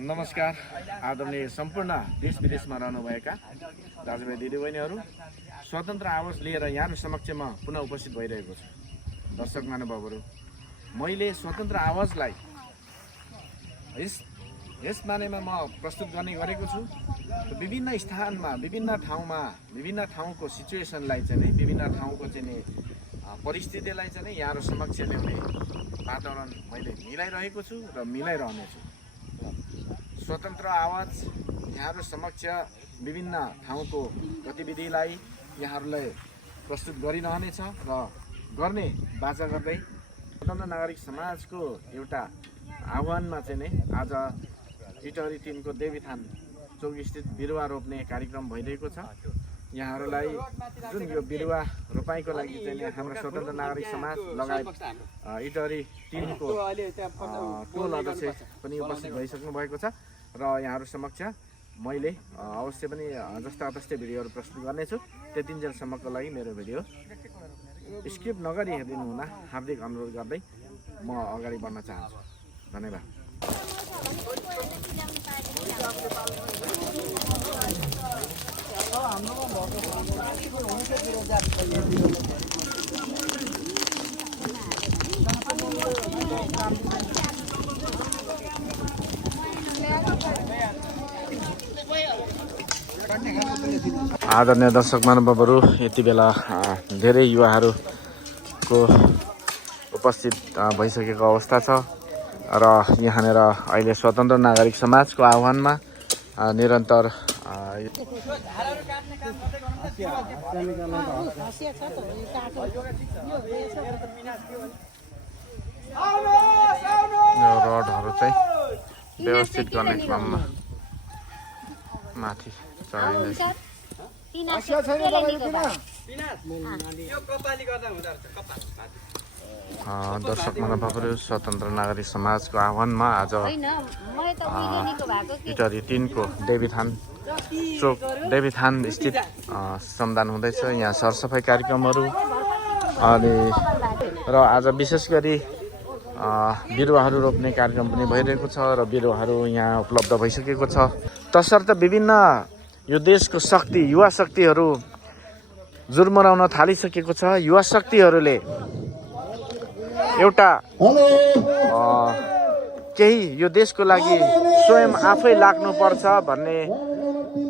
नमस्कार आदरणीय सम्पूर्ण देश विदेशमा रहनुभएका दाजुभाइ दिदीबहिनीहरू, स्वतन्त्र आवाज लिएर यहाँहरू समक्षमा पुनः उपस्थित भइरहेको छु। दर्शक महानुभावहरू, मैले स्वतन्त्र आवाजलाई यस बारेमा म प्रस्तुत गर्ने गरेको छु। विभिन्न स्थानमा, विभिन्न ठाउँको सिचुएसनलाई चाहिँ विभिन्न ठाउँको चाहिँ परिस्थितिलाई चाहिँ यहाँहरू समक्ष ल्याउने वातावरण मैले मिलाइरहेको छु र मिलाइरहनेछु। स्वतन्त्र आवाज यहाँहरू समक्ष विभिन्न ठाउँको गतिविधिलाई यहाँहरूलाई प्रस्तुत गरिरहनेछ र गर्ने बाचा गर्दै स्वतन्त्र नागरिक समाजको एउटा आह्वानमा चाहिँ आज इटहरी 3 को देवीथान चौक स्थित बिरुवा रोप्ने कार्यक्रम भइरहेको छ। यहाँहरूलाई जुन यो बिरुवा रोपाइको लागि चाहिँ हाम्रो स्वतन्त्र नागरिक समाज लगायत इटहरी 3 को टोल अध्यक्ष पनि उपस्थित भइसक्नु भएको छ र यहाँहरू समक्ष मैले अवश्य पनि जस्ता तस्तै भिडियोहरू प्रस्तुत गर्नेछु। त्यतिन्जेलसम्मको लागि मेरो भिडियो स्किप नगरी हेरिदिनु हुन हार्दिक अनुरोध गर्दै म अगाडि बढ्न चाहन्छु। धन्यवाद। आदरणीय दर्शक महानुभावहरू, यति बेला धेरै युवाहरूको उपस्थित भइसकेको अवस्था छ र यहाँनिर अहिले स्वतन्त्र नागरिक समाजको आह्वानमा निरन्तर रडहरू चाहिँ व्यवस्थित गर्ने क्रममा माथि चढाइँदैछ। दर्शक महानुभावहरू, स्वतन्त्र नागरिक समाजको आह्वानमा आज इटहरी 3 को देवीथान चोक देवीथान स्थित श्रमदान हुँदैछ। यहाँ सरसफाइ कार्यक्रमहरू अनि र आज विशेष गरी बिरुवाहरू रोप्ने कार्यक्रम पनि भइरहेको छ र बिरुवाहरू यहाँ उपलब्ध भइसकेको छ। तसर्थ विभिन्न यो देशको शक्ति, युवा शक्तिहरू जुर्मराउन थालिसकेको छ। युवा शक्तिहरूले एउटा केही यो देशको लागि स्वयं आफै लाग्नुपर्छ भन्ने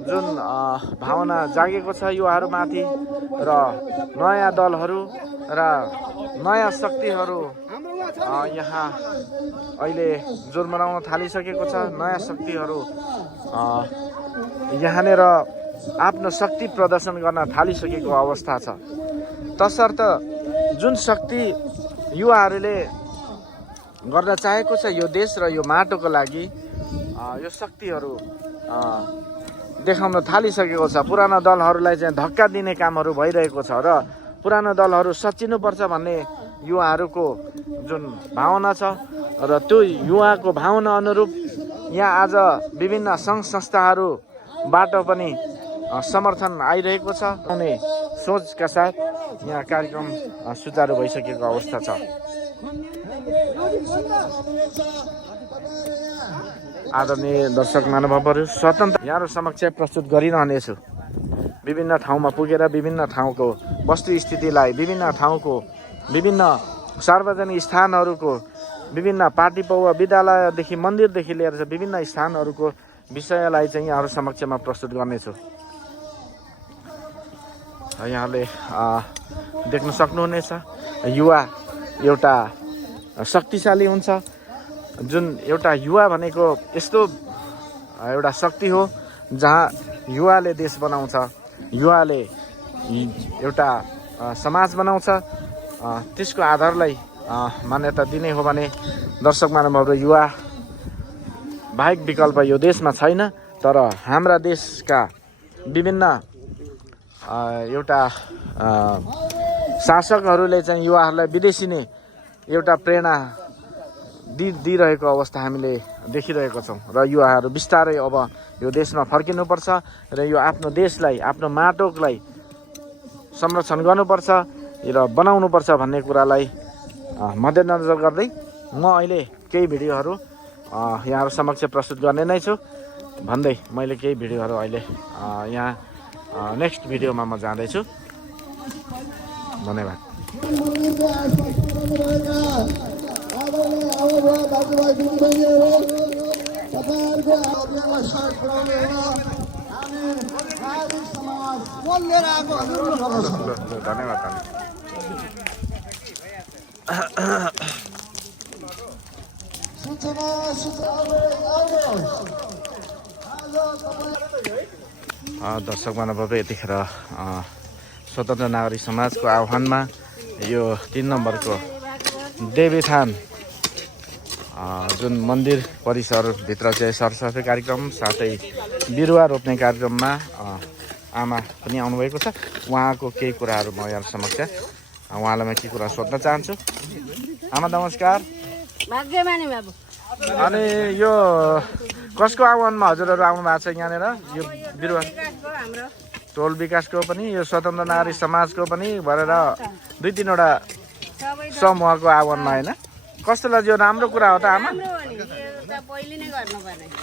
जुन भावना जागेको छ युवाहरूमाथि र नयाँ दलहरू र नयाँ शक्तिहरू यहाँ अहिले जुर्मराउन थालिसकेको छ। नयाँ शक्तिहरू यहाँनिर आफ्नो शक्ति प्रदर्शन गर्न थालिसकेको अवस्था छ। तसर्थ जुन शक्ति युवाहरूले गर्न चाहेको छ यो देश र यो माटोको लागि, यो शक्तिहरू देखाउन थालिसकेको छ। पुराना दलहरूलाई चाहिँ धक्का दिने कामहरू भइरहेको छ र पुराना दलहरू सच्चिनुपर्छ भन्ने युवाहरूको जुन भावना छ र त्यो युवाको भावना अनुरूप यहाँ आज विभिन्न सङ्घ संस्थाहरूबाट पनि समर्थन आइरहेको छ। आउने सोचका साथ यहाँ कार्यक्रम सुचारू भइसकेको अवस्था छ। आदरणीय दर्शक महानुभावहरू, स्वतन्त्र यहाँहरू समक्ष प्रस्तुत गरिरहनेछु। विभिन्न ठाउँमा पुगेर विभिन्न ठाउँको वस्तुस्थितिलाई, विभिन्न ठाउँको विभिन्न सार्वजनिक स्थानहरूको, विभिन्न पार्टी पौवा, विद्यालयदेखि मन्दिरदेखि लिएर विभिन्न स्थानहरूको विषयलाई चाहिँ यहाँहरू समक्षमा प्रस्तुत गर्नेछु। यहाँले देख्न सक्नुहुनेछ, युवा एउटा शक्तिशाली हुन्छ। जुन एउटा युवा भनेको यस्तो एउटा शक्ति हो जहाँ युवाले देश बनाउँछ, युवाले एउटा समाज बनाउँछ। त्यसको आधारलाई मान्यता दिने हो भने दर्शक महानुभावहरू, युवा बाहेक विकल्प यो देशमा छैन। तर हाम्रा देशका विभिन्न एउटा शासकहरूले चाहिँ युवाहरूलाई विदेशी नै एउटा प्रेरणा दिइरहेको अवस्था हामीले देखिरहेको छौँ र युवाहरू बिस्तारै अब यो देशमा फर्किनुपर्छ र यो आफ्नो देशलाई, आफ्नो माटोलाई संरक्षण गर्नुपर्छ र बनाउनुपर्छ भन्ने कुरालाई मध्यनजर गर्दै म अहिले केही भिडियोहरू यहाँहरू समक्ष प्रस्तुत गर्ने नै छु भन्दै मैले केही भिडियोहरू अहिले यहाँ नेक्स्ट भिडियोमा म जाँदैछु। धन्यवाद। धन्यवाद। दर्शक महानुभाव यतिखेर स्वतन्त्र नागरिक समाजको आह्वानमा यो 3 नम्बरको देवीथान जुन मन्दिर परिसरभित्र चाहिँ सरसफाइ कार्यक्रम साथै बिरुवा रोप्ने कार्यक्रममा आमा पनि आउनुभएको छ। उहाँको केही कुराहरू म यहाँ समक्ष उहाँलाई म केही कुरा सोध्न चाहन्छु। आमा नमस्कार। अनि यो कसको आह्वानमा हजुरहरू आउनु भएको छ यहाँनिर? यो बिरुवा टोल विकासको पनि यो स्वतन्त्र नागरिक समाजको पनि भरेर 2-3वटा समूहको आह्वानमा होइन? कस्तो लाग्यो? राम्रो कुरा हो त आमा?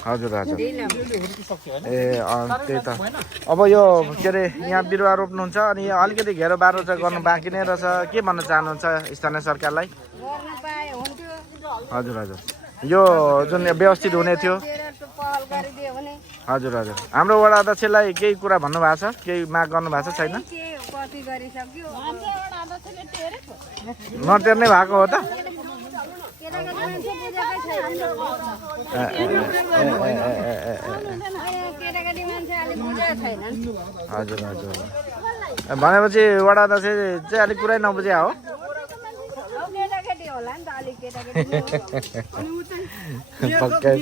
हजुर हजुर। ए त्यही त। अब यो के अरे यहाँ बिरुवा रोप्नुहुन्छ अनि अलिकति घेरो बारो चाहिँ गर्नु बाँकी नै रहेछ। के भन्न चाहनुहुन्छ स्थानीय सरकारलाई? हजुर हजुर। यो जुन व्यवस्थित हुने थियो। हजुर हजुर। हाम्रो वडा अध्यक्षलाई केही कुरा भन्नुभएको छ? केही माग गर्नुभएको छ? छैन? नटेर्ने भएको हो त? हजुर हजुर। भनेपछि वडा अध्यक्ष चाहिँ अलिक कुरै नबुझ्या हो? पक्कै।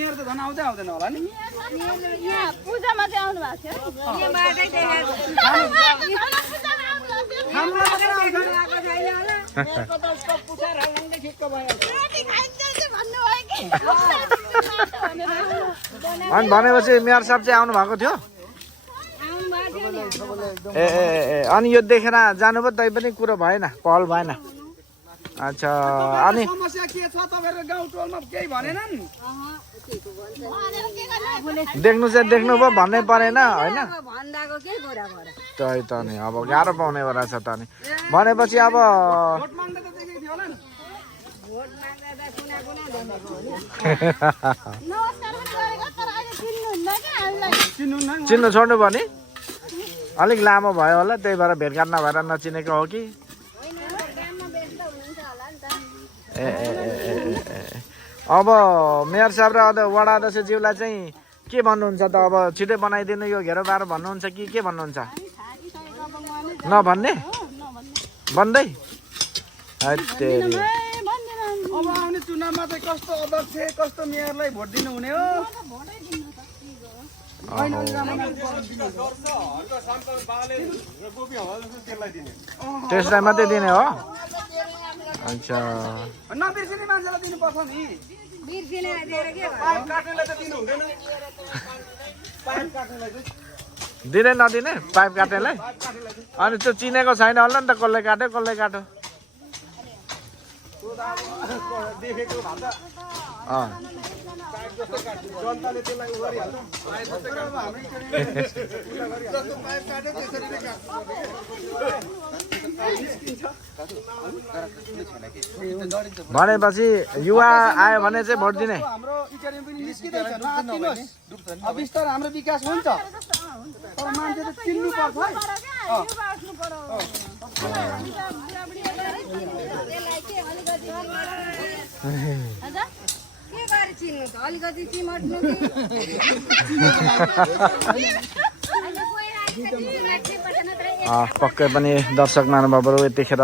अनि भनेपछि मेयर साहब चाहिँ आउनु भएको थियो? ए ए ए। अनि यो देखेर जानुभयो तै पनि कुरो भएन, पहल भएन? अच्छा। अनि समस्या के छ तपाईहरु गाउँ टोलमा केही भनेनन्? देख्नुभयो भन्नै परेन होइन? त्यही त नि अब गाह्रो पाउने बेला छ त नि। भनेपछि अब भोट माग्दा त देखेको थियो होला नि? चिन्नु छोड्नु भयो नि? अलिक लामो भयो होला त्यही भएर भेटघाट नभएर नचिनेको हो कि? ए ए ए ए। अब मेयर साहब र वडा अध्यक्षज्यूलाई चाहिँ के भन्नुहुन्छ त? अब छिटै बनाइदिनु यो घेरो बारो भन्नुहुन्छ कि के भन्नुहुन्छ? नभन्ने? भन्दै? अब आउने चुनावमा चाहिँ कस्तो अध्यक्ष कस्तो मेयरलाई भोट दिनु हुने हो? त्यसलाई मात्रै दिने हो? अच्छा। नबिर्सिने मान्छेलाई दिनुपर्छ नि। दिने नदिने पाइप काट्नेलाई? अनि त्यो चिनेको छैन होला नि त कसले काट्यो कसले काट्यो? भनेपछि युवा आयो भने चाहिँ भोट दिने? हाम्रो इकोनोमी पनि निस्किँदैछ, अब बिस्तारै हाम्रो विकास हुन्छ तर मान्छे त चिन्नु पर्छ है। पक्कै पनि दर्शक महानुभावहरू यतिखेर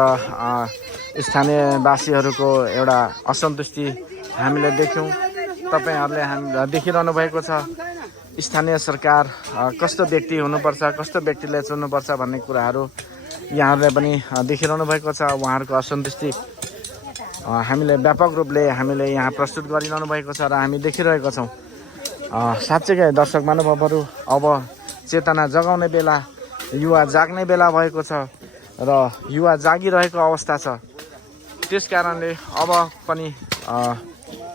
स्थानीयवासीहरूको एउटा असन्तुष्टि हामीले देख्यौँ। तपाईँहरूले हामी देखिरहनु भएको छ। स्थानीय सरकार कस्तो व्यक्ति हुनुपर्छ, कस्तो व्यक्तिले चुन्नुपर्छ भन्ने कुराहरू यहाँहरूले पनि देखिरहनु भएको छ। उहाँहरूको असन्तुष्टि हामीले व्यापक रूपले हामीले यहाँ प्रस्तुत गरिरहनु भएको छ र हामी देखिरहेका छौँ। साँच्चै दर्शक महानुभावहरू अब चेतना जगाउने बेला, युवा जाग्ने बेला भएको छ र युवा जागिरहेको अवस्था छ। त्यस कारणले अब पनि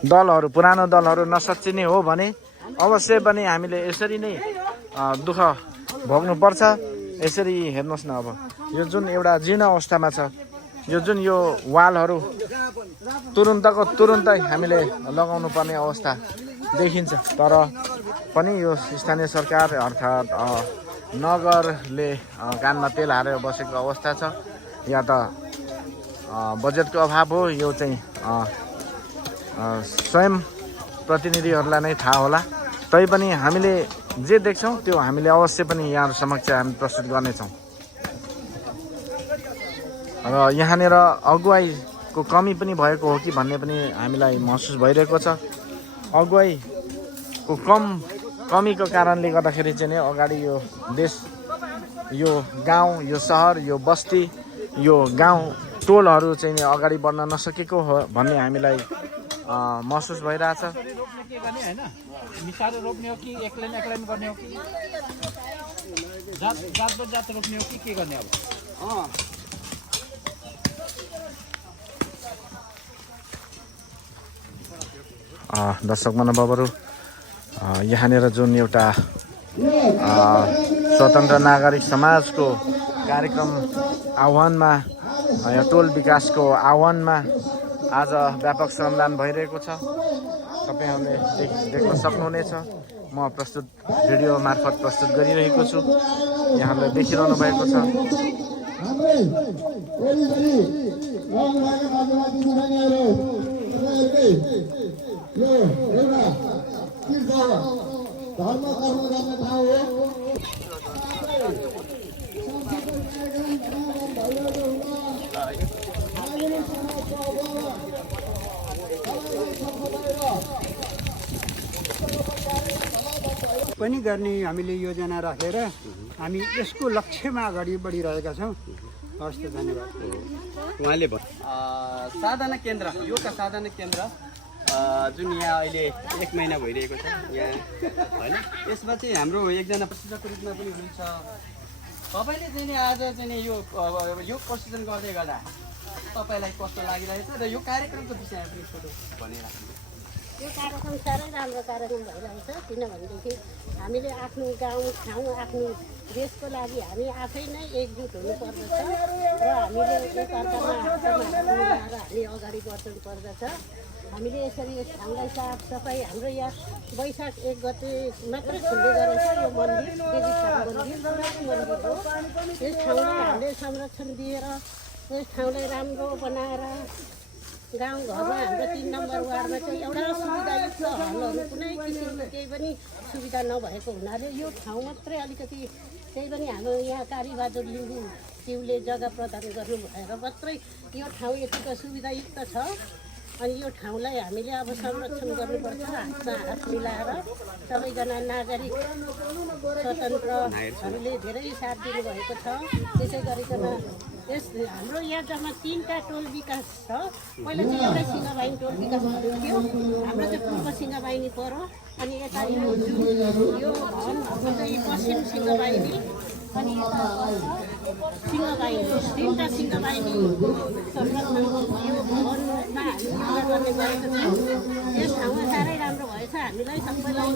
दलहरू पुरानो दलहरू नसच्चिने हो भने अवश्य पनि हामीले यसरी नै दुःख भोग्नुपर्छ। यसरी हेर्नुहोस् न, अब यो जुन एउटा जीर्ण अवस्थामा छ, यो जुन यो वालहरू तुरुन्तको तुरुन्तै हामीले लगाउनु पर्ने अवस्था देखिन्छ। तर पनि यो स्थानीय सरकार अर्थात् नगरले कानमा तेल हालेर बसेको अवस्था छ, या त बजेटको अभाव हो, यो चाहिँ स्वयं प्रतिनिधिहरूलाई नै थाहा होला। तैपनि हामीले जे देख्छौँ त्यो हामीले अवश्य पनि यहाँ समक्ष हामी प्रस्तुत गर्नेछौँ। र यहाँनिर अगुवाईको कमी पनि भएको हो कि भन्ने पनि हामीलाई महसुस भइरहेको छ। अगुवाईको कमीको कारणले गर्दाखेरि चाहिँ नै अगाडि यो देश, यो गाउँ, यो सहर, यो बस्ती, यो गाउँ टोलहरू चाहिँ नि अगाडि बढ्न नसकेको हो भन्ने हामीलाई महसुस भइरहेछ। मिसाएर रोप्ने हो कि एक लाइन गर्ने हो कि जात रोप्ने हो कि के गर्ने अब? दर्शक महानुभावहरू, यहाँनिर जुन एउटा स्वतन्त्र नागरिक समाजको कार्यक्रम आह्वानमा, या टोल विकासको आह्वानमा आज व्यापक श्रमदान भइरहेको छ। तपाईँहरूले देख्न सक्नुहुनेछ। म प्रस्तुत भिडियो मार्फत प्रस्तुत गरिरहेको छु, यहाँहरूले देखिरहनु भएको छ। पनि गर्ने हामीले योजना राखेर हामी यसको लक्ष्यमा अगाडि बढिरहेका छौँ। हस् त, धन्यवाद। उहाँले साधना केन्द्र, योगका साधना केन्द्र जुन यहाँ अहिले 1 महिना भइरहेको छ यहाँ, होइन? यसमा चाहिँ हाम्रो एकजना प्रशिक्षकको रूपमा पनि हुनुहुन्छ। तपाईँले चाहिँ नि आज चाहिँ नि यो प्रशिक्षण गर्दै गर्दा तपाईँलाई कस्तो लागिरहेछ र यो कार्यक्रमको विषयमा पनि छोटो भनिराख्नु। यो कार्यक्रम साह्रै राम्रो कार्यक्रम भइरहेछ, किनभनेदेखि हामीले आफ्नो गाउँ ठाउँ, आफ्नो देशको लागि हामी आफै नै एकजुट हुनुपर्दछ र हामीले एकअर्कामा हातमा हात मिलाएर हामी अगाडि बढ्नु पर्दछ। हामीले यसरी यस ठाउँलाई साफसफाइ, हाम्रो यहाँ वैशाख 1 गते मात्रै खुल्ने गरेछ यो मन्दिर, देवीस्थान मन्दिर, पुरानो मन्दिर हो। यस ठाउँलाई हामीले संरक्षण दिएर यस ठाउँलाई राम्रो बनाएर गाउँघरमा हाम्रो 3 नम्बर वार्डमा चाहिँ एउटा सुविधायुक्त हलहरू कुनै किसिमको केही पनि सुविधा नभएको हुनाले यो ठाउँ मात्रै अलिकति केही पनि हाम्रो यहाँ कालीबहादुर लिम्बूज्यूले जग्गा प्रदान गर्नु भएर मात्रै यो ठाउँ यतिको सुविधायुक्त छ। अनि यो ठाउँलाई हामीले अब संरक्षण गर्नुपर्छ, हातमा हात मिलाएर सबैजना नागरिक स्वतन्त्रहरूले धेरै साथ दिनुभएको छ। त्यसै गरिकन यस हाम्रो यहाँ जम्मा 3टा टोल विकास छ। पहिला चाहिँ एउटै सिंहबाहिनी टोल विकास थियो, हाम्रो चाहिँ पूर्व सिंहबाहिनी पऱ्यो, अनि यता यो भवन चाहिँ पश्चिम सिंहबाहिनी, अनि यता सिंहबाहिनी, 3टा सिंहबाहिनी संरक्षण यो भवनमा हामीले गरेको छ। यस ठाउँमा साह्रै राम्रो भएछ, हामीलाई सबैलाई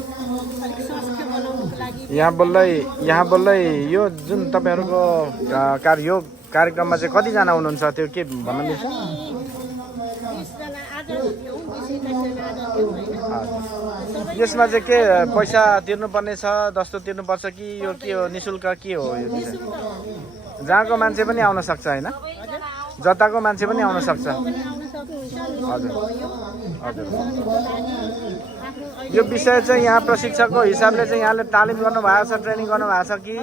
अलिक स्वास्थ्य बनाउनुको लागि। यहाँ बल्लै यो जुन तपाईँहरूको यो कार्यक्रममा चाहिँ कतिजना हुनुहुन्छ, त्यो के भन्न मिल्छ? 20जना आज थियौँ, 20-21जना आज थियौँ होइन। यसमा चाहिँ के पैसा तिर्नुपर्ने छ, जस्तो तिर्नुपर्छ कि यो के हो, निःशुल्क के हो? यो जहाँको मान्छे पनि आउन सक्छ होइन? जताको मान्छे पनि आउन सक्छ। हजुर हजुर। यो विषय चाहिँ यहाँ प्रशिक्षकको हिसाबले चाहिँ यहाँले तालिम गर्नुभएको छ, ट्रेनिङ गर्नुभएको छ कि?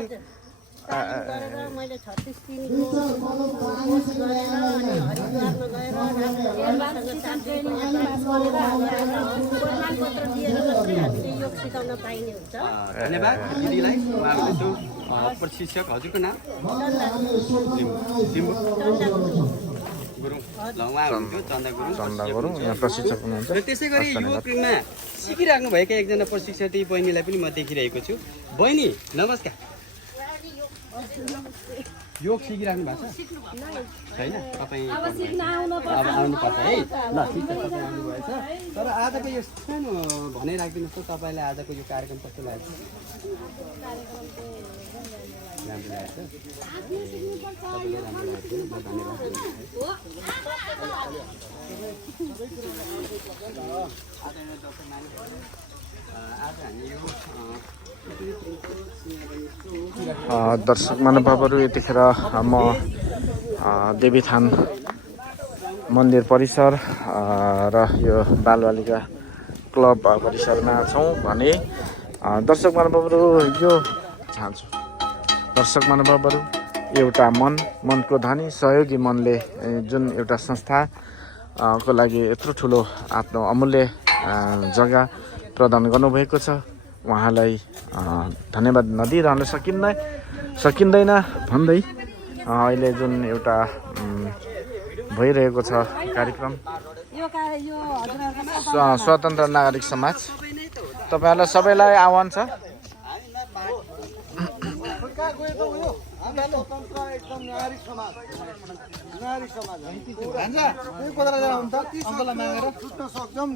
मैले 36 दिनको कोर्स गरेर अनि हरिद्वारमा गएर प्रमाणपत्र दिएर मात्रै हामीले योग सिकाउन पाइने हुन्छ। धन्यवाद दिदीलाई। उहाँहरूले त्यो प्रशिक्षक, हजुरको नाम? लिम्बू गुरुङ। ल, उहाँ हुनुहुन्थ्यो चन्दा गुरुङ, यहाँ प्रशिक्षक हुनुहुन्छ। र त्यसै गरी युवकमा सिकिराख्नु भएका एकजना प्रशिक्षक बहिनीलाई पनि म देखिरहेको छु। बहिनी नमस्कार। योग सिकिराख्नु भएको छ छैन तपाईँ अब सिक्न आउनु अब आउनुपर्छ है ल ठिक छ तपाईँ आउनुभएछ तर आजको यो सानो भनाइराखिदिनुहोस् त तपाईँलाई आजको यो कार्यक्रम कस्तो लाग्यो राम्रो लागेको छ तपाईँले राम्रो लागेको म धन्यवाद आज हामी यो दर्शक महानुभावहरू यतिखेर म देवीथान मन्दिर परिसर र यो बालबालिका क्लब परिसरमा छौँ भने दर्शक महानुभावहरू यो चाहन्छु दर्शक महानुभावहरू एउटा मनको धनी सहयोगी मनले जुन एउटा संस्था को लागि यत्रो ठुलो आफ्नो अमूल्य जग्गा प्रदान गर्नुभएको छ उहाँलाई धन्यवाद नदिइरहन सकिँदैन भन्दै अहिले जुन एउटा भइरहेको छ कार्यक्रम स्वतन्त्र नागरिक समाज तपाईँहरूलाई सबैलाई आह्वान छ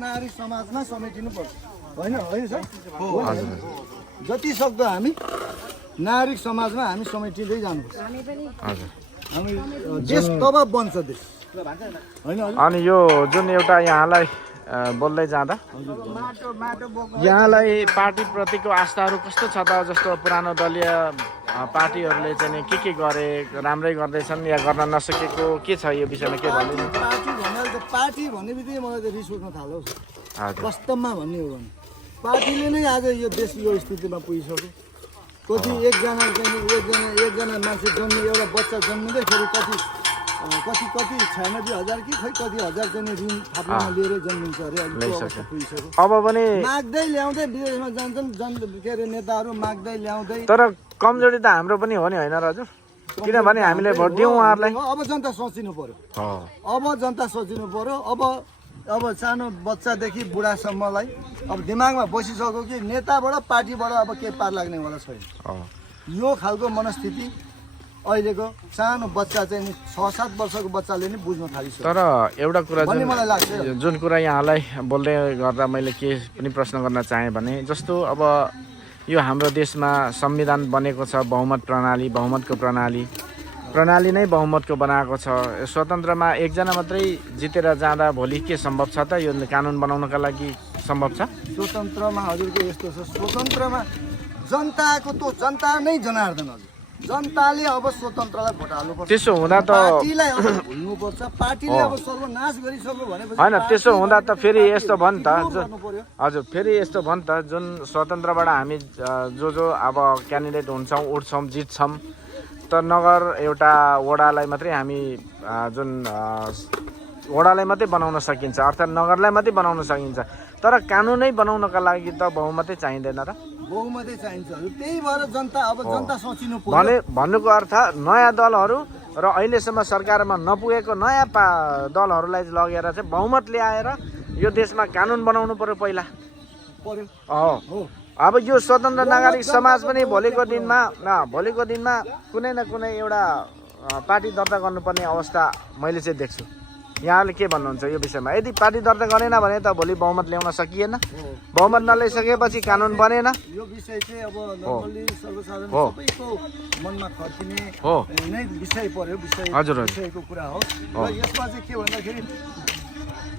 नागरिक समाजमा समेटिनु पर्छ होइन सर जति सक्दो हामी नागरिक समाजमा हामी समेटिँदै जानुपर्छ हामी देश तब बन्छ देश होइन अनि यो जुन एउटा यहाँलाई बोल्दै जाँदा यहाँलाई पार्टीप्रतिको आस्थाहरू कस्तो छ त जस्तो पुरानो दलीय पार्टीहरूले चाहिँ के गरे राम्रै गर्दैछन् या गर्न नसकेको के छ यो विषयमा के भन्नु पार्टी भन्ने बित्तिकै मलाई त रिस उठ्न थाल्यो वास्तवमा भन्ने हो भने पार्टीले नै आज यो देश यो स्थितिमा पुगिसक्यो कति एकजना मान्छे जन्मे एउटा बच्चा जन्मिँदैखेरि कति 96,000 कि खै कति हजार चाहिँ ऋण थाप्न लिएर जन्मिन्छ अरे अब पनि माग्दै ल्याउँदै विदेशमा जान्छन् के अरे नेताहरू माग्दै ल्याउँदै तर कमजोरी त हाम्रो पनि हो नि होइन र हजुर किनभने हामीले भोट दियौँ उहाँहरूलाई अब जनता सोचिनु पर्यो अब सानो बच्चादेखि बुढासम्मलाई अब दिमागमा बसिसक्यो कि नेताबाट पार्टीबाट अब के पार लाग्नेवाला छैन यो खालको मनस्थिति अहिलेको सानो बच्चा चाहिँ 6-7 वर्षको बच्चाले नि बुझ्न थालिसक्यो तर एउटा कुरा मलाई लाग्छ जुन कुरा यहाँलाई बोल्दै गर्दा मैले के पनि प्रश्न गर्न चाहेँ भने जस्तो अब यो हाम्रो देशमा संविधान बनेको छ बहुमतको प्रणाली नै बहुमतको बनाएको छ स्वतन्त्रमा एकजना मात्रै जितेर जाँदा भोलि के सम्भव छ त यो कानुन बनाउनका लागि सम्भव छ स्वतन्त्रमा हजुरको यस्तो छ स्वतन्त्रमा जनताको त जनता नै जनार्दन हजुर जनताले अब स्वतन्त्रलाई भोट हाल्नुपर्छ त्यसो हुँदा त पार्टीलाई अब भुल्नुपर्छ पार्टीले अब सर्वनाश गरिसक्यो भनेपछि होइन त्यसो हुँदा त फेरि यस्तो भयो नि त हजुर फेरि यस्तो भयो नि त जुन स्वतन्त्रबाट हामी जो अब क्यान्डिडेट हुन्छौँ उठ्छौँ जित्छौँ त नगर एउटा वडालाई मात्रै हामी जुन वडालाई मात्रै बनाउन सकिन्छ अर्थात् नगरलाई मात्रै बनाउन सकिन्छ तर कानुनै बनाउनका लागि त बहुमतै चाहिँदैन र बहुमतै चाहिन्छ त्यही भएर जनता अब जनता सोचिनु पर्यो भने भन्नुको अर्थ नयाँ दलहरू र अहिलेसम्म सरकारमा नपुगेको नयाँ दलहरूलाई लगेर चाहिँ बहुमत ल्याएर यो देशमा कानुन बनाउनु पर्यो पहिला अब यो स्वतन्त्र नागरिक समाज पनि भोलिको दिनमा कुनै न कुनै एउटा पार्टी दर्ता गर्नुपर्ने अवस्था मैले चाहिँ देख्छु यहाँले के भन्नुहुन्छ यो विषयमा यदि पार्टी दर्ता गरेन भने त भोलि बहुमत ल्याउन सकिएन बहुमत नल्याइसकेपछि कानुन बनेन यो विषय चाहिँ अब नर्मली सर्वसाधारण सबैको मनमा खर्किने नै विषय पर्यो विषयको कुरा हो र यसमा चाहिँ के भन्दाखेरि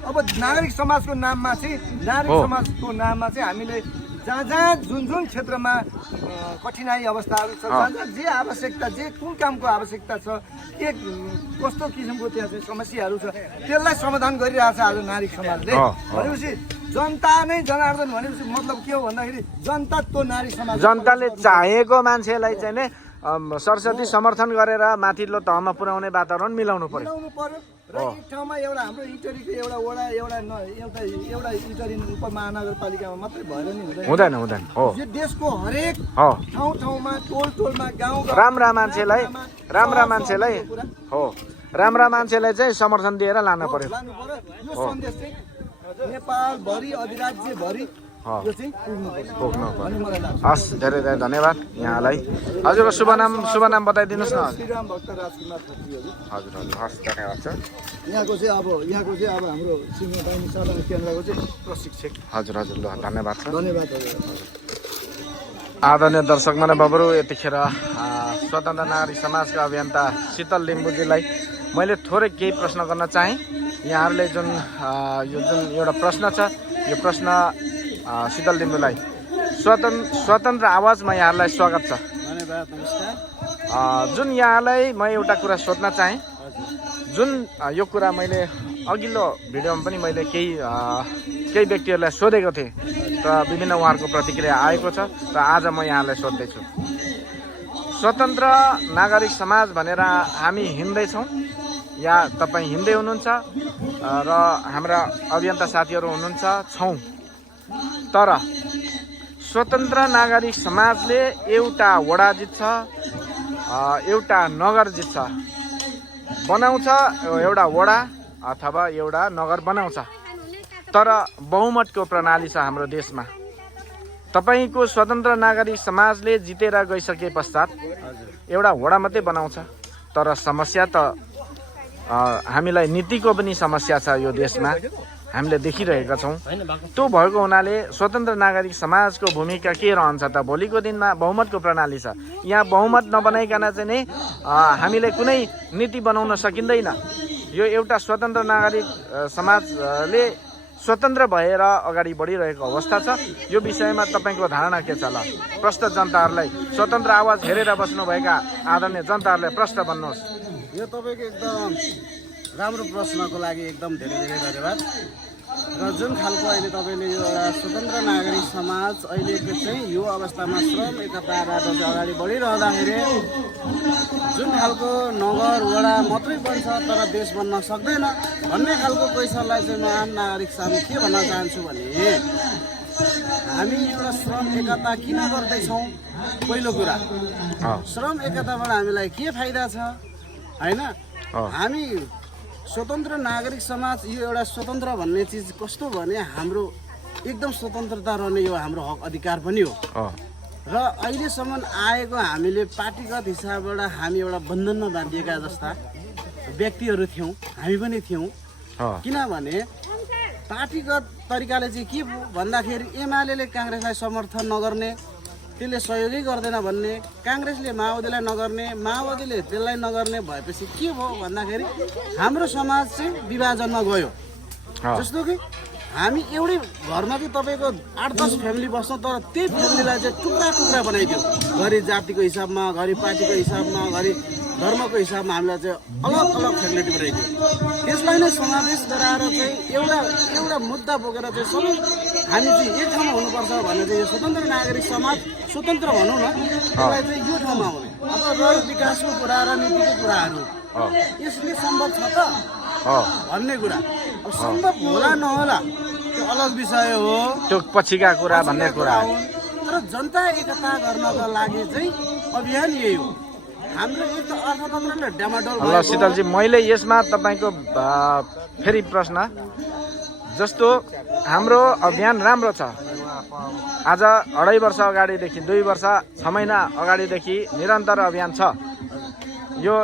अब नागरिक समाजको नाममा चाहिँ हामीले जहाँ जुन क्षेत्रमा कठिनाई अवस्थाहरू छ जहाँ जे आवश्यकता कुन कामको आवश्यकता छ के कस्तो किसिमको त्यहाँ चाहिँ समस्याहरू छ त्यसलाई समाधान गरिरहेछ आज नागरिक समाजले भनेपछि जनता नै जनार्दन भनेपछि मतलब के हो भन्दाखेरि जनता तो नागरिक समाज जनताले चाहेको मान्छेलाई चाहिँ नै सरस्वती समर्थन गरेर माथिल्लो तहमा पुर्याउने वातावरण मिलाउनु पर्यो र एक ठाउँमा एउटा हाम्रो इटरीको एउटा वडा एउटा इटरी उपमहानगरपालिकामा मात्रै भएर नि हुँदैन हो यो देशको हरेक ठाउँमा टोलमा गाउँ राम्रा मान्छेलाई चाहिँ समर्थन दिएर लानु पर्यो यो सन्देश चाहिँ नेपाल भरि अधिराज्य भरि यो चाहिँ पुग्नुपर्छ पुग्नु अनि मलाई लाग्छ। हस् धेरै धेरै धन्यवाद यहाँलाई हजुरको शुभ नाम बताइदिनुहोस् न श्रीराम भक्त राजकुमार खत्रीहरू हजुर हजुर हस् धन्यवाद छ यहाँको चाहिँ अब हाम्रो सिंहबाहिनी साधना केन्द्रको चाहिँ प्रशिक्षक हजुर हजुर ल धन्यवाद छ धन्यवाद हजुर। आदरणीय दर्शक महानुभावहरू यतिखेर स्वतन्त्र नागरिक समाजका अभियन्ता शीतल लिम्बुजीलाई मैले थोरै केही प्रश्न गर्न चाहेँ यहाँहरूले यो जुन एउटा प्रश्न छ यो प्रश्न शीतल लिम्बुलाई स्वतन्त्र आवाजमा यहाँहरूलाई स्वागत छ धन्यवाद नमस्कार जुन यहाँलाई म एउटा कुरा सोध्न चाहेँ जुन यो कुरा मैले अघिल्लो भिडियोमा पनि मैले केही व्यक्तिहरूलाई सोधेको थिएँ र विभिन्न उहाँहरूको प्रतिक्रिया आएको छ र आज म यहाँलाई सोध्दैछु स्वतन्त्र नागरिक समाज भनेर हामी हिँड्दैछौँ या तपाईँ हिँड्दै हुनुहुन्छ र हाम्रा अभियन्ता साथीहरू हुनुहुन्छ छौँ तर स्वतन्त्र नागरिक समाजले एउटा वडा जित्छ एउटा नगर जित्छ बनाउँछ एउटा वडा अथवा एउटा नगर बनाउँछ तर बहुमतको प्रणाली छ हाम्रो देशमा तपाईको स्वतन्त्र नागरिक समाजले जितेर गइसके पश्चात एउटा वडा मात्रै बनाउँछ तर समस्या त हामीलाई नीतिको पनि समस्या छ यो देशमा हामीले देखिरहेका छौँ त्यो भएको हुनाले स्वतन्त्र नागरिक समाजको भूमिका के रहन्छ त भोलिको दिनमा बहुमतको प्रणाली छ यहाँ बहुमत नबनाइकन चाहिँ नै हामीले कुनै नीति बनाउन सकिँदैन यो एउटा स्वतन्त्र नागरिक समाजले स्वतन्त्र भएर अगाडि बढिरहेको अवस्था छ यो विषयमा तपाईँको धारणा के छ ल प्रष्ट जनताहरूलाई स्वतन्त्र आवाज हेरेर बस्नुभएका आदरणीय जनताहरूलाई प्रष्ट भन्नुहोस् यो तपाईँको एकदम राम्रो प्रश्नको लागि एकदम धेरै धेरै धन्यवाद र जुन खालको अहिले तपाईँले यो एउटा स्वतन्त्र नागरिक समाज अहिलेको चाहिँ यो अवस्थामा श्रम एकताबाट चाहिँ अगाडि बढिरहँदाखेरि जुन खालको नगर वडा मात्रै बन्छ तर देश बन्न सक्दैन भन्ने खालको क्वेसनलाई चाहिँ म आम नागरिक सामु के भन्न चाहन्छु भने हामी एउटा श्रम एकता किन गर्दैछौँ पहिलो कुरा श्रम एकताबाट हामीलाई के फाइदा छ होइन हामी स्वतन्त्र नागरिक समाज यो एउटा स्वतन्त्र भन्ने चिज कस्तो भने हाम्रो एकदम स्वतन्त्रता रहने यो हाम्रो हक अधिकार पनि हो र अहिलेसम्म आएको हामीले पार्टीगत हिसाबबाट हामी एउटा बन्धनमा बाँधिएका जस्ता व्यक्तिहरू थियौँ हामी पनि थियौँ किनभने पार्टीगत तरिकाले चाहिँ के भयो भन्दाखेरि एमाले काङ्ग्रेसलाई समर्थन नगर्ने त्यसले सहयोगै गर्दैन भन्ने काङ्ग्रेसले माओवादीलाई नगर्ने माओवादीले त्यसलाई नगर्ने भएपछि के भयो भन्दाखेरि हाम्रो समाज चाहिँ विभाजनमा गयो जस्तो कि हामी एउटै घरमा चाहिँ तपाईँको 8-10 फ्यामिली बस्छौँ तर त्यही फ्यामिलीलाई चाहिँ टुक्रा टुक्रा बनाइदियो घरि जातिको हिसाबमा घरि पार्टीको हिसाबमा घरि धर्मको हिसाबमा हामीलाई चाहिँ अलग अलग फ्यामिली बनाइदियो त्यसलाई नै समावेश गराएर चाहिँ एउटा मुद्दा बोकेर चाहिँ सबै हामी चाहिँ एक ठाउँमा हुनुपर्छ भने चाहिँ यो स्वतन्त्र नागरिक समाज स्वतन्त्र भनौँ न त्यसलाई चाहिँ यो ठाउँमा आउने अब र विकासको कुरा र नीतिको कुराहरू यसले सम्भव छ त भन्ने कुरा अब सम्भव होला नहोला त्यो अलग विषय हो त्यो पछिका कुरा भन्ने कुरा तर जनता एकता गर्नको लागि चाहिँ अभियान यही हो हाम्रो एक त अर्थतन्त्रले डामाडोल ल शीतलजी मैले यसमा तपाईँको फेरि प्रश्न जस्तो हाम्रो अभियान राम्रो छ आज 2.5 वर्ष अगाडिदेखि 2 वर्ष 6 महिना अगाडिदेखि निरन्तर अभियान छ यो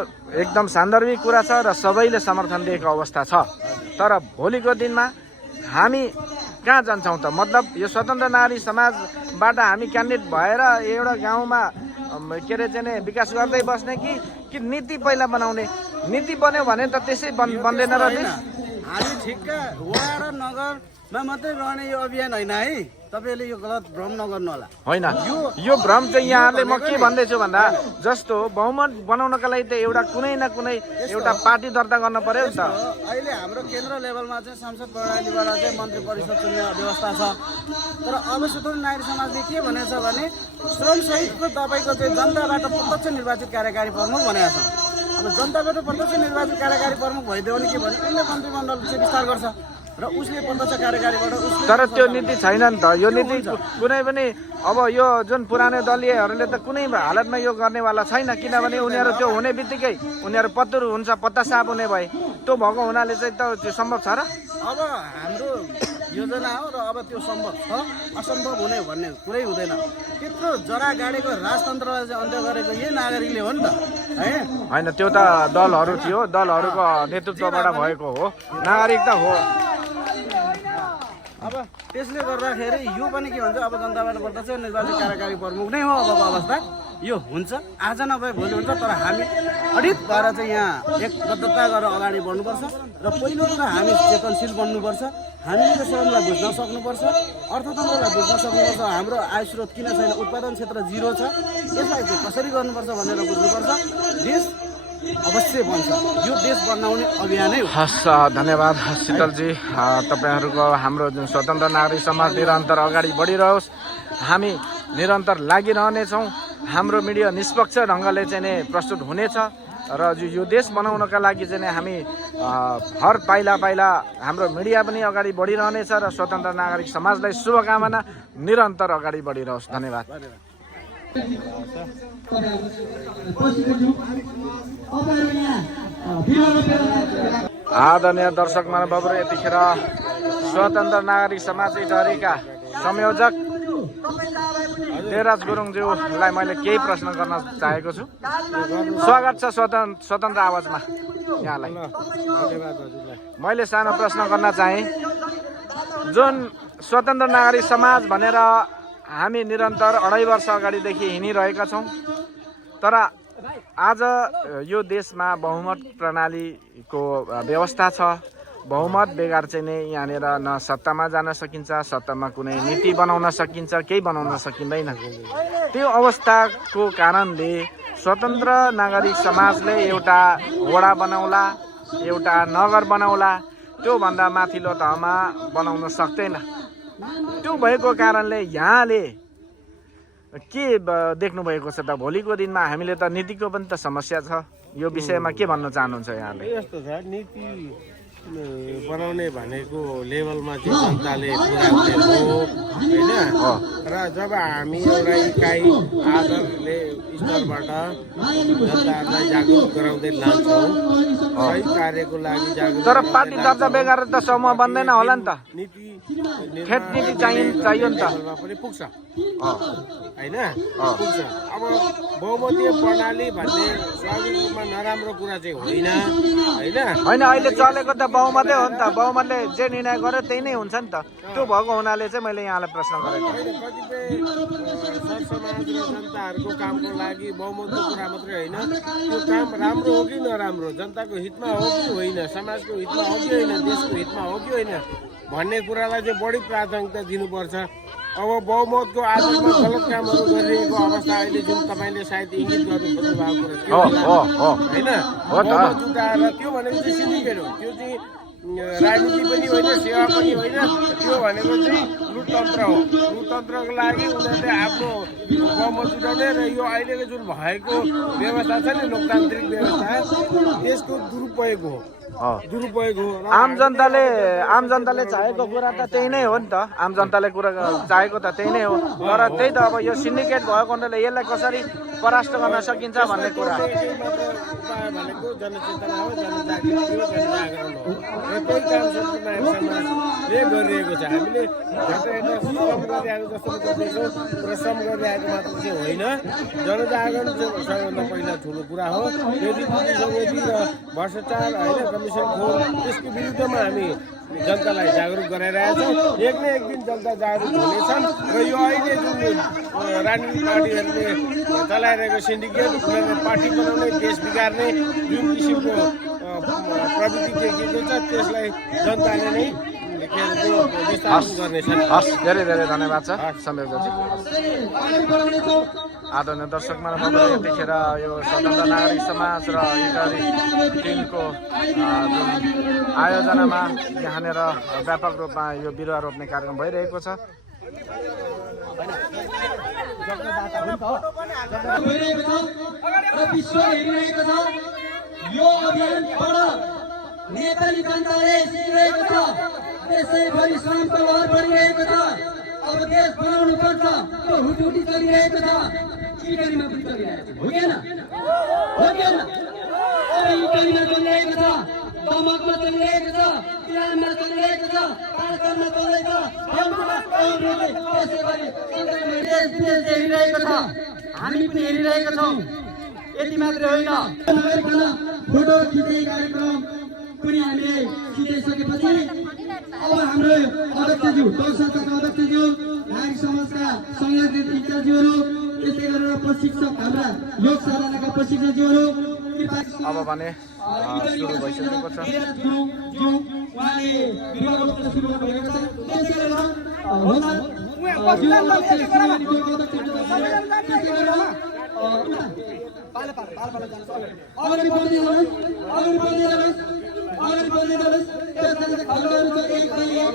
एकदम सान्दर्भिक कुरा छ र सबैले समर्थन दिएको अवस्था छ तर भोलिको दिनमा हामी कहाँ जान्छौँ त मतलब यो स्वतन्त्र नागरिक समाजबाट हामी क्यान्डिडेट भएर एउटा गाउँमा के अरे चाहिँ विकास गर्दै बस्ने कि नीति पहिला बनाउने नीति बन्यो भने त त्यसै बन्दैन र हामी ठिक्क वडा र नगरमा मात्रै रहने यो अभियान होइन है तपाईँले यो गलत भ्रम नगर्नु होला होइन यो भ्रम चाहिँ यहाँले म के भन्दैछु भन्दा जस्तो बहुमत बनाउनका लागि त एउटा कुनै न कुनै एउटा पार्टी दर्ता गर्न पर्यो नि त अहिले हाम्रो केन्द्र लेभलमा चाहिँ संसद प्रणालीबाट चाहिँ मन्त्री परिषद चुन्ने व्यवस्था छ तर अब स्वतन्त्र नागरिक समाजले के भनेको छ भने श्रमसहितको तपाईँको चाहिँ जनताबाट प्रत्यक्ष निर्वाचित कार्यकारी प्रमुख भनेको छ अब जनताबाट प्रत्यक्ष निर्वाचित कार्यकारी प्रमुख भइदियो भने के भने उसले मन्त्रीमण्डल चाहिँ विस्तार गर्छ र उसले प्रत्यक्ष कार्यकारीबाट तर त्यो नीति छैन नि त यो नीति कुनै पनि अब यो जुन पुरानो दलीयहरूले त कुनै हालतमा यो गर्नेवाला छैन किनभने उनीहरू त्यो हुने बित्तिकै उनीहरू पत्तुर हुन्छ पत्ता साफ हुने भए त्यो भएको हुनाले चाहिँ त त्यो सम्भव छ र अब हाम्रो योजना हो र अब त्यो सम्भव छ असम्भव हुने भन्ने कुरै हुँदैन त्यत्रो जरा गाडेको राजतन्त्रलाई चाहिँ अन्त्य गरेको यही नागरिकले हो नि त है होइन त्यो त दलहरू थियो दलहरूको नेतृत्वबाट भएको हो नागरिक त हो अब त्यसले गर्दाखेरि यो पनि के भन्छ अब जनताबाट बढ्दा चाहिँ निर्वाचित कार्यकारी प्रमुख नै हो अबको अवस्था यो हुन्छ आज नभए भोलि हुन्छ तर हामी अडिट भएर चाहिँ यहाँ एकबद्धता गरेर अगाडि बढ्नुपर्छ र पहिलो कुरा हामी चेतनशील बन्नुपर्छ हामीले स्वयंलाई बुझ्न सक्नुपर्छ अर्थतन्त्रलाई बुझ्न सक्नुपर्छ हाम्रो आय स्रोत किन छैन उत्पादन क्षेत्र 0 छ यसलाई चाहिँ कसरी गर्नुपर्छ भनेर बुझ्नुपर्छ देश अवश्य बन्छ यो देश बनाउने अभियानै हो हस् धन्यवाद शीतलजी तपाईँहरूको हाम्रो जुन स्वतन्त्र नागरिक समाज निरन्तर अगाडि बढिरहोस् हामी निरन्तर लागिरहनेछौँ हाम्रो मिडिया निष्पक्ष ढङ्गले चाहिँ नै प्रस्तुत हुनेछ र यो देश बनाउनका लागि चाहिँ नै हामी हर पाइला हाम्रो मिडिया पनि अगाडि बढिरहनेछ र स्वतन्त्र नागरिक समाजलाई शुभकामना निरन्तर अगाडि बढिरहोस् धन्यवाद आदरणीय दर्शक महानुभावहरू यतिखेर स्वतन्त्र नागरिक समाज इटहरीका संयोजक देवराज गुरुङज्यूलाई मैले केही प्रश्न गर्न चाहेको छु स्वागत छ स्वतन्त्र आवाजमा यहाँलाई मैले सानो प्रश्न गर्न चाहे जुन स्वतन्त्र नागरिक समाज भनेर हामी निरन्तर 2.5 वर्ष अगाडिदेखि हिँडिरहेका छौँ तर आज यो देशमा बहुमत प्रणालीको व्यवस्था छ बहुमत बेगर चाहिँ नै यहाँनिर न सत्तामा जान सकिन्छ सत्तामा कुनै नीति बनाउन सकिन्छ केही बनाउन सकिँदैन त्यो अवस्थाको कारणले स्वतन्त्र नागरिक समाजले एउटा वडा बनाउला एउटा नगर बनाउला त्योभन्दा माथिल्लो तहमा बनाउन सक्दैन त्यो भएको कारणले यहाँले के देख्नु भएको छ त भोलिको दिनमा हामीले त नीतिको पनि त समस्या छ यो विषयमा के भन्न चाहनुहुन्छ यहाँले यस्तो छ नीति बनाउने भनेको लेभलमा चाहिँ जनताले पुर्याउने हो होइन र जब हामी एउटा इकाइ आधारले स्तरबाट जनताहरूलाई जागरुक गराउँदै लान्छौँ सही कार्यको लागि जागरुक तर पार्टी दर्जा बेगर त समूह बन्दैन होला नि त नीति ठेट नीति चाहियो नि त पनि पुग्छ होइन पुग्छ अब बहुमतीय प्रणाली भन्ने स्वाभाविक रूपमा नराम्रो कुरा चाहिँ होइन होइन अहिले चलेको त बहुमतै हो नि त बहुमतले जे निर्णय गर्यो त्यही नै हुन्छ नि त त्यो भएको हुनाले चाहिँ मैले यहाँलाई प्रश्न गरेको कतिपय सरसमाज र जनताहरूको कामको लागि बहुमतको कुरा मात्रै होइन त्यो काम राम्रो हो कि नराम्रो जनताको हितमा हो कि होइन समाजको हितमा हो कि होइन देशको हितमा हो कि होइन भन्ने कुरालाई चाहिँ बढी प्राथमिकता दिनुपर्छ अब बहुमतको आधारमा गलत कामहरू गरिरहेको अवस्था अहिले जुन तपाईँले सायद इङ्गित गर्नु खोज्नु भएको कुरा होइन बहुमत जुटाएर त्यो भनेको चाहिँ सिन्डिकेट हो त्यो चाहिँ राजनीति पनि होइन सेवा पनि होइन त्यो भनेको चाहिँ लुटतन्त्र हो लुटतन्त्रको लागि उनीहरूले आफ्नो बहुमत जुटाउने र यो अहिलेको जुन भएको व्यवस्था छ नि लोकतान्त्रिक व्यवस्था त्यसको दुरुपयोग हो आम जनताले चाहेको कुरा त त्यही नै हो नि त आम जनताले कुरा चाहेको त त्यही नै हो तर त्यही त अब यो सिन्डिकेट भएको हुनाले यसलाई कसरी परास्त गर्न सकिन्छ भन्ने कुरा भनेको जनचेतना हो जनजागृति हो जनजागरण हो र त्यही काम समाजले गरिरहेको छ हामीले श्रम गरिरहेको जस्तो गर्दैछौँ र श्रम गरिरहेको मात्र चाहिँ होइन जनजागरण चाहिँ सबैभन्दा पहिला ठुलो कुरा हो यदि भ्रष्टाचार होइन कमिसन खोर त्यसको विरुद्धमा हामी जनतालाई जागरुक गराइरहेका छौँ एक न एक दिन जनता जागरुक हुनेछन् र यो अहिले जुन राजनीतिक पार्टीहरूले चलाइरहेको सिन्डिकेट उनीहरूले पार्टी बनाउने देश बिगार्ने जुन किसिमको प्रवृत्ति देखिएको छ त्यसलाई जनताले नै हस् धेरै धेरै धन्यवाद छ संयोजकजी आदरणीय दर्शक महानुभावहरू यतिखेर यो स्वतन्त्र नागरिक समाज र इटहरी टिमको जुन आयोजनामा यहाँनिर व्यापक रूपमा यो बिरुवा रोप्ने कार्यक्रम भइरहेको छ नेपाली जनताले सिकिरहेको छ त्यसैभरि श्रमको लहर बढिरहेको छ अब देश बनाउनु पर्छ त्यो हुटुटी चलिरहेको छ इटहरीमा पनि चलिरहेको छ हो कि होइन इटहरीमा चलिरहेको छ दमकमा चलिरहेको छ, इरानमा चलिरहेको छ, पाकिस्तानमा चल्दैछ। त्यसै गरी देश विदेश हेरिरहेको छ, हामी पनि हेरिरहेका छौँ। यति मात्रै होइन, फोटो खिच्ने कार्यक्रम पनि हामीले खिचिसकेपछि अब हाम्रो अध्यक्षज्यू, टोल संस्थाका अध्यक्षज्यू, नागरिक समाजका संयोजक इन्चार्जहरू, त्यस्तै गरेर प्रशिक्षक, हाम्रा योग साधनाका प्रशिक्षकज्यूहरू अब भने सुरु भइसकेको छ। उहाँले भिडियोग्राफी सुरु गर्नुभएको छ। त्यसै गरेर अगाडि बढ्दै जानुहोस्, अगाडि बढ्दै जानुहोस्, अगाडि बढ्दै जानुहोस्। त्यसपछि खण्डहरू छ, एक बाई एक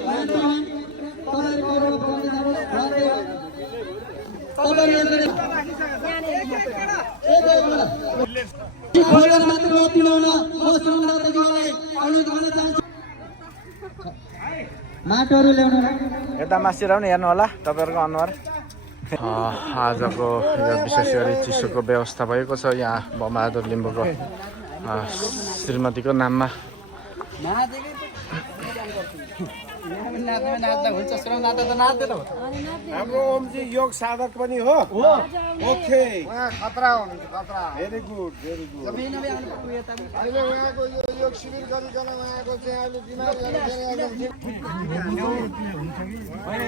माटोहरू ल्याउनु यता मासिर पनि हेर्नु होला तपाईँहरूको अनुहार। आजको यो विशेष गरी चिसोको व्यवस्था भएको छ यहाँ बमबहादुर लिम्बूको श्रीमतीको नाममा। हाम्रो ओमजी योग साधक पनि हो। ओके, खतरा हुनुहुन्छ, खतरा। Very good, very good. अहिले उहाँको यो योग शिविर गरिकन उहाँको चाहिँ अहिले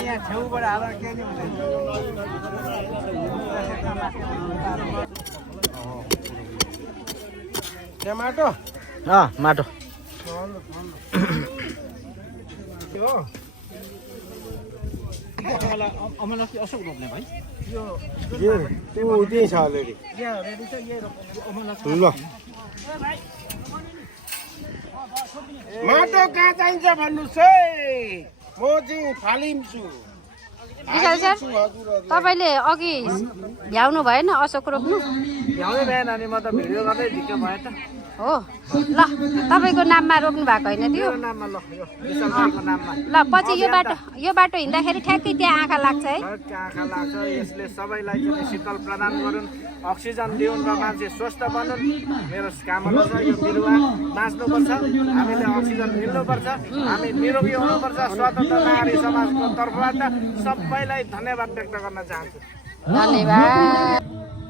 यहाँ छेउबाट हालेर के नि त्यहाँ माटो माटो अशोक रोप्ने भाइ त्यो त्यही छ अलरेडी। ल माटो कहाँ चाहिन्छ भन्नुहोस् है, म चाहिँ फालिन्छु। विशाल सर, तपाईँले अघि भ्याउनु भएन अशोक रोप्नु? भ्याउनै भएन नि, म त भिडियो गर्दै ढिक्क भएँ त। हो, ल तपाईँको नाममा रोप्नु भएको होइन त्यो? नाममा ल, यो विशाल सरको नाममा। ल पछि यो बाटो हिँड्दाखेरि ठ्याक्कै त्यहाँ आँखा लाग्छ है। आँखा लाग्छ। यसले सबैलाई चाहिँ शीतल प्रदान गरून्, अक्सिजन दिउन् र मान्छे स्वस्थ बनुन्। मेरो कामना छ यो बिरुवा बाँच्नुपर्छ, हामीले अक्सिजन मिल्नुपर्छ, हामी निरोगी हुनुपर्छ। स्वतन्त्र नागरी समाजको तर्फबाट सबैलाई धन्यवाद व्यक्त गर्न चाहन्छु। धन्यवाद।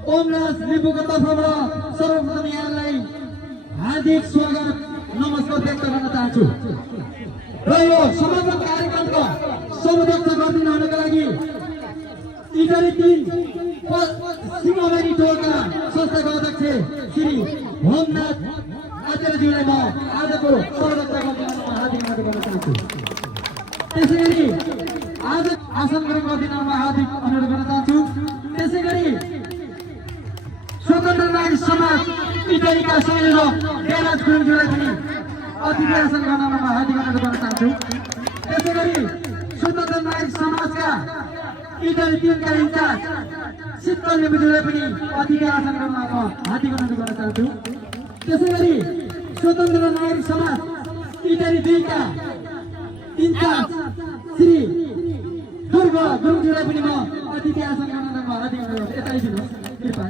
ओमराज लिम्बूको तर्फबाट सर्वप्रथम यहाँलाई हार्दिक स्वागत नमस्कार व्यक्त गर्न चाहन्छु र यो समग्र कार्यक्रमको सर्वोदक्ष गरिदिनु हुनुको लागि इटरी 3 सिंहमारी टोलका संस्थाको अध्यक्ष श्री होमनाथ आचार्यज्यूलाई म आजको सर्वोदक्ष गरिदिनुमा हार्दिक अनुरोध गर्न चाहन्छु। त्यसै गरी आज आसन ग्रहण गरिदिनुमा हार्दिक अनुरोध गर्न चाहन्छु। त्यसै गरी स्वतन्त्र नागरिक समाज इटरीका संयोजक देवराज गुरुङज्यूलाई पनि अतिथि आसन ग्रहणमा हार्दिक अनुरोध गर्न चाहन्छु। त्यसै गरी स्वतन्त्र नागरिक समाजका इटरी 3 का इन्चार्ज शीतल लिम्बूज्यूलाई पनि अतिथि आसन ग्रहणमा हार्दिक अनुरोध गर्न चाहन्छु। त्यसै गरी स्वतन्त्र नागरिक समाज इटरी 2 का इन्चार्ज श्री दुर्गा गुरुङज्यूलाई पनि म अतिथि आसन ग्रहणमा हार्दिक अनुरोध। यता आइदिनुहोस् कृपया।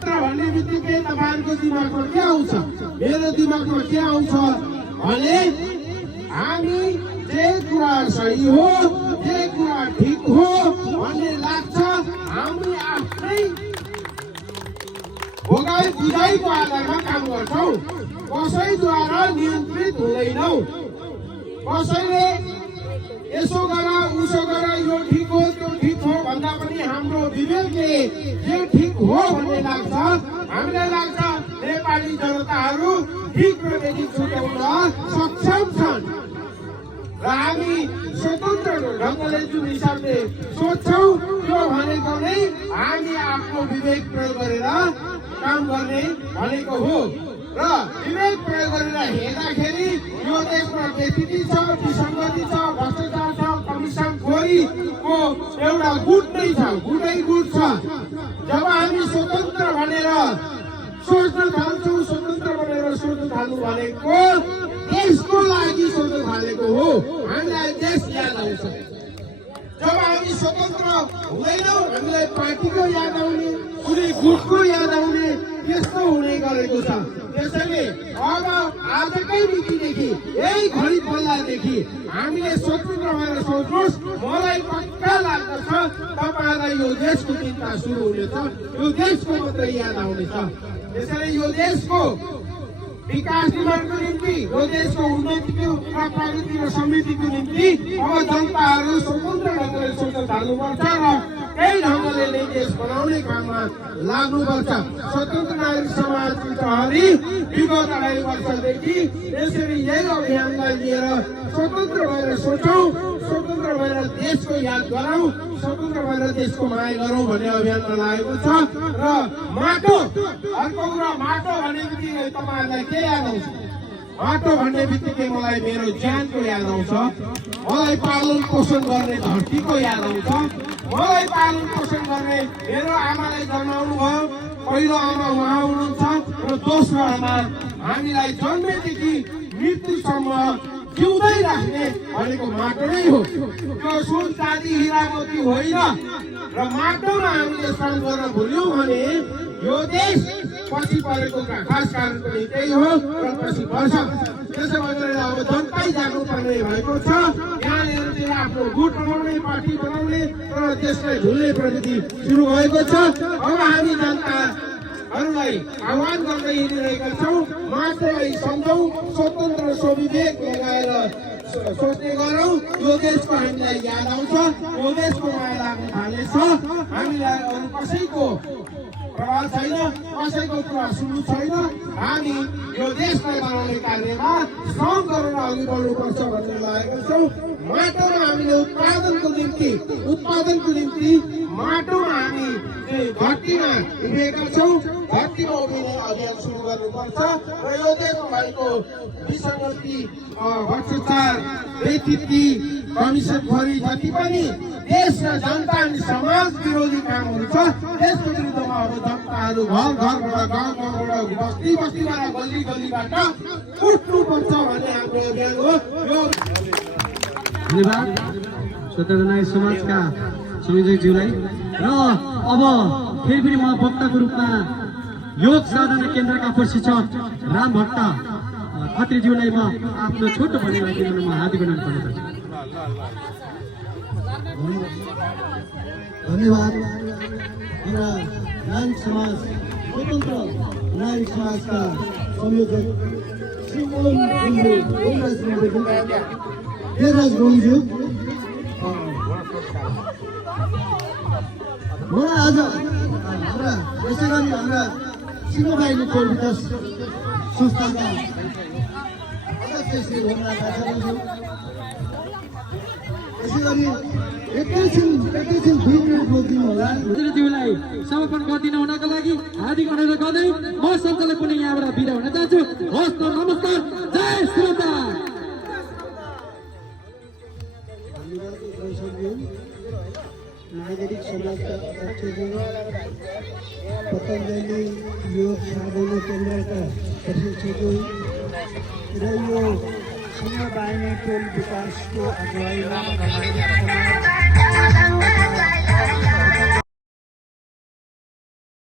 भन्ने बित्तिकै तपाईँहरूको दिमागमा के आउँछ, मेरो दिमागमा के आउँछ भने हामी जे कुरा सही हो, जे कुरा ठिक हो भन्ने लाग्छ। हामी आफ्नै भोगाई बुझाइको आधारमा काम गर्छौँ, कसैद्वारा नियन्त्रित हुँदैनौँ। कसैले यसो गर उसो गर, यो ठिक हो त्यो ठिक हो भन्दा पनि हाम्रो विवेकले जे ठिक हो भन्ने लाग्छ। हामीलाई लाग्छ नेपाली जनताहरू ठिक र बेठी छुट्याउन सक्षम छन् र हामी स्वतन्त्र ढङ्गले जुन हिसाबले सोच्छौँ त्यो भनेको नै हामी आफ्नो विवेक प्रयोग गरेर काम गर्ने भनेको हो। र विवेक प्रयोग गरेर हेर्दाखेरि यो देशमा व्यक्ति छ, विसङ्गति छ, भ्रष्टाचार छ, कमिसनखोरीको एउटा गुट नै छ, गुटै गुट छ। जब हामी स्वतन्त्र भनेर सोच्न थाल्छौँ, स्वतन्त्र भनेर सोच्न थाल्नु भनेको देशको लागि सोच्न थालेको हो। हामीलाई देश याद आउँछ। जब हामी स्वतन्त्र हुँदैनौँ हामीलाई पार्टीको याद आउने कुनै गुटको याद आउने यस्तो हुने गरेको छ। त्यसैले अब आजकै मितिदेखि यही घडी पल्लादेखि हामीले स्वतन्त्र भएर सोच्नुहोस्। मलाई पक्का लाग्दछ तपाईँलाई यो देशको चिन्ता सुरु हुनेछ, यो देशको मात्रै याद आउनेछ। त्यसैले यो देशको विकास निर्माणको निम्ति, यो देशको उन्नतिको र प्रगति र समृद्धिको निम्ति अब जनताहरू स्वतन्त्र ढङ्गले सोच्न थाल्नुपर्छ र त्यही ढङ्गले नै देश बनाउने काममा लाग्नुपर्छ। स्वतन्त्र नागरिक समाजकी प्रहरी विगत 2.5 वर्षदेखि यसरी यही अभियानलाई लिएर स्वतन्त्र भएर सोचौँ, स्वतन्त्र भएर देशको याद गरौँ, स्वतन्त्र भएर देशको माया गरौँ भन्ने अभियानमा लागेको छ। र माटो, अर्को कुरा माटो भन्ने बित्तिकै तपाईँहरूलाई के याद आउँछ? माटो भन्ने बित्तिकै मलाई मेरो ज्यानको याद आउँछ, मलाई पालन पोषण गर्ने धरतीको याद आउँछ, मलाई पालन पोषण गर्ने मेरो आमालाई जन्माउनु भयो, पहिलो आमा उहाँ हुनुहुन्छ र दोस्रो आमा हामीलाई जन्मेदेखि मृत्युसम्म जिउँदै राख्ने भनेको माटो नै हो। त्यो सुन चाँदी हिरा मोती होइन र माटोमा हामीले श्रम गर्न भुल्यौँ भने यो देश पछि परेको खास कारण पनि त्यही हो र पछि पर्छ। त्यसो भएर अब जनतै जानुपर्ने भएको छ। यहाँनिर आफ्नो गुट बनाउने, पार्टी बनाउने र देशलाई भुल्ने प्रवृत्ति सुरु भएको छ। अब हामी जनताहरूलाई आह्वान गर्दै हिँडिरहेका छौँ, माटोलाई सम्झौँ, स्वतन्त्र स्वविवेक लगाएर सोच्ने गरौँ। यो देशको हामीलाई याद आउँछ, यो देशको माया लाग्न थालेछ। हामीलाई अरू कसैको प्रभाव छैन, कसैको कुरा सुन्नु छैन। हामी यो देशलाई बनाउने कार्यमा श्रम गरेर अघि बढ्नुपर्छ भन्ने लागेका छौँ। माटोमा हामीले उत्पादनको निम्ति माटोमा हामी धरतीमा उभिएका छौँ। धरतीमा उभिने अभियान सुरु गर्नुपर्छ र यो देशमा भएको विसङ्गति, भ्रष्टाचार, बेइज्जती, कमिसनखोरी जति पनि देश र जनता अनि समाज विरोधी कामहरू छ, त्यसको विरुद्धमा अब जनताहरू घर घरबाट, गाउँ गाउँबाट, बस्ती बस्तीबाट, गल्ली गल्लीबाट उठ्नुपर्छ भन्ने हाम्रो अभियान हो। यो धन्यवाद स्वतन्त्र नागरिक समाजका संयोजकज्यूलाई। र अब फेरि पनि म वक्ताको रूपमा योग साधना केन्द्रका प्रशिक्षक राम भट्ट खत्रीज्यूलाई म आफ्नो छोटो भनाइलाई दिन म हार्दिक अभिनन्दन गर्न चाहन्छु। धन्यवाद। हाम्रा नागरिक समाज, स्वतन्त्र नागरिक समाजका संयोजक श्री देवराज गुरुङज्यू, मलाई आज हाम्रा यसै गरी हाम्रा सिंहबाहिनी खेल विकास संस्थाका अध्यक्ष श्री भोमराज आचार्यज्यू, यसै गरी एकैछिन 2 मिनट रोकिदिनु होला। ज्यूलाई समर्पण गरिदिनु हुनको लागि हार्दिक अनुरोध गर्दै म सञ्चालक पनि यहाँबाट बिदा हुन चाहन्छु। हस् त, नमस्कार, जय श्रीराम। नागरिक समाजका अध्यक्षज्यू, पतञ्जलि योग साधना केन्द्रका प्रशिक्षकज्यू र यो सिंहबाहिनी खेल विकासको अगुवाईमा